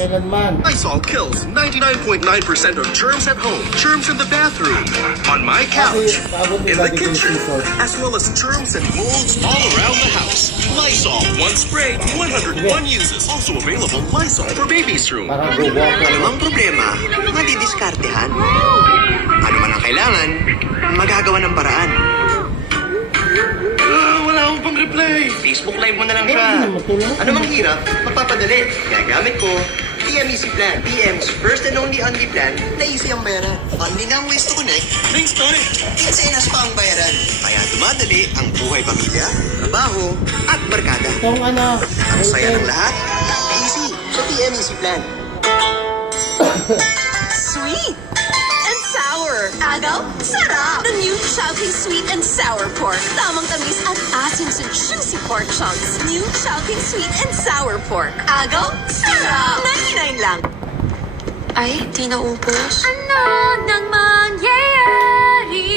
Kailanman. Lysol kills 99.9% of germs at home, germs in the bathroom, on my couch, in the kitchen, as well as germs and molds all around the house. Lysol, one spray, 101 uses. Also available Lysol for baby's room. Parang bubuha ko. Ano mang problema, madidiskartehan. Ano man ang kailangan, magagawa ng paraan. Wala akong pang-replay. Facebook Live mo na lang siya. Ano mang hirap, mapapadali. Kaya gamit ko, PM Easy Plan. PM's first and only plan na easy ang bayaran. Only na ang ways to connect. Thanks, Tony. Kinsenas pa ang bayaran. Kaya dumadali ang buhay pamilya, trabaho, at barkada. Itong ano, Ang saya ng lahat, easy sa PM Easy Plan. Sweet and sour. Agaw, sarap. The new Chowking Sweet and Sour Pork. Tamang tamis at asim sa juicy pork chunks. New Chowking Sweet and Sour Pork. Agaw, sarap. 99 lang. Ay, di naubos. Ano nang mangyayari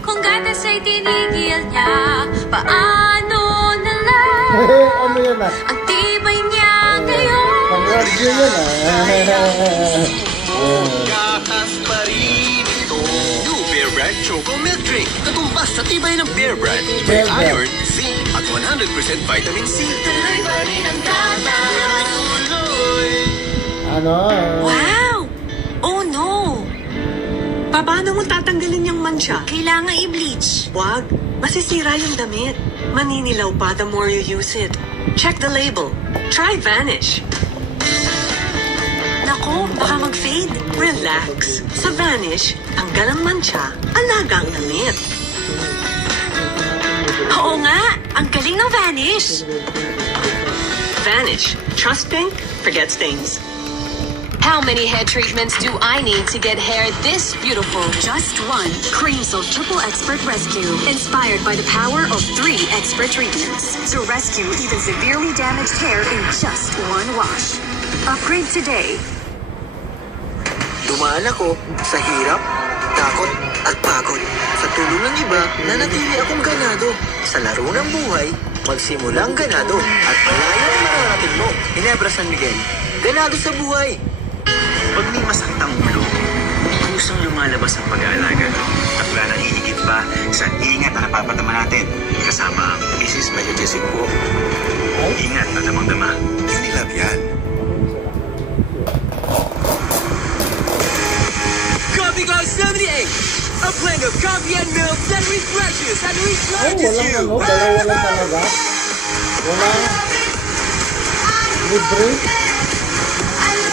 kung gatas ay tinigil niya? Paano na lang ano yan ah? ang tibay niya ngayon? Pang-radio yan ah. Gatas pa rin ito. New Bear Brand Choco Milk Drink. Katumbas sa tibay ng Bear Brand. May Bear Brand. iron, zinc, at 100% vitamin C. Tuloy pa rin ang gatas. Ano? Wow! Oh no! Paano mo tatanggalin yung mansya? Kailangan i-bleach. Wag. Masisira yung damit. Maninilaw pa the more you use it. Check the label. Try Vanish. Nako, baka mag-fade. Relax. Sa Vanish, tanggal ang mansya, alaga ang damit. Oo nga! Ang galing ng Vanish! Vanish. Trust pink, forget stains. How many hair treatments do I need to get hair this beautiful? Just one Creamsil Triple Expert Rescue, inspired by the power of 3 expert treatments to rescue even severely damaged hair in just one wash. Upgrade today. Dumaan ako sa hirap, takot, at pagod. Sa tulong ng iba, nanatili akong ganado. Sa laro ng buhay, magsimulang ganado. At malayo ang mararating mo. Ginebra San Miguel, ganado sa buhay. Pag may masakit ang ulo, kusang lumalabas ang pag-aalaga. At wala nang hihigit pa sa ingat na napapatama natin. Kasama ang Mrs. Medjugorje po. Ingat na damang-dama. Unilab yan. Coffee Glow 78! A blend of coffee and milk that refreshes and Ay, recharges walang you! ano, dalawa lang talaga. Walang libre.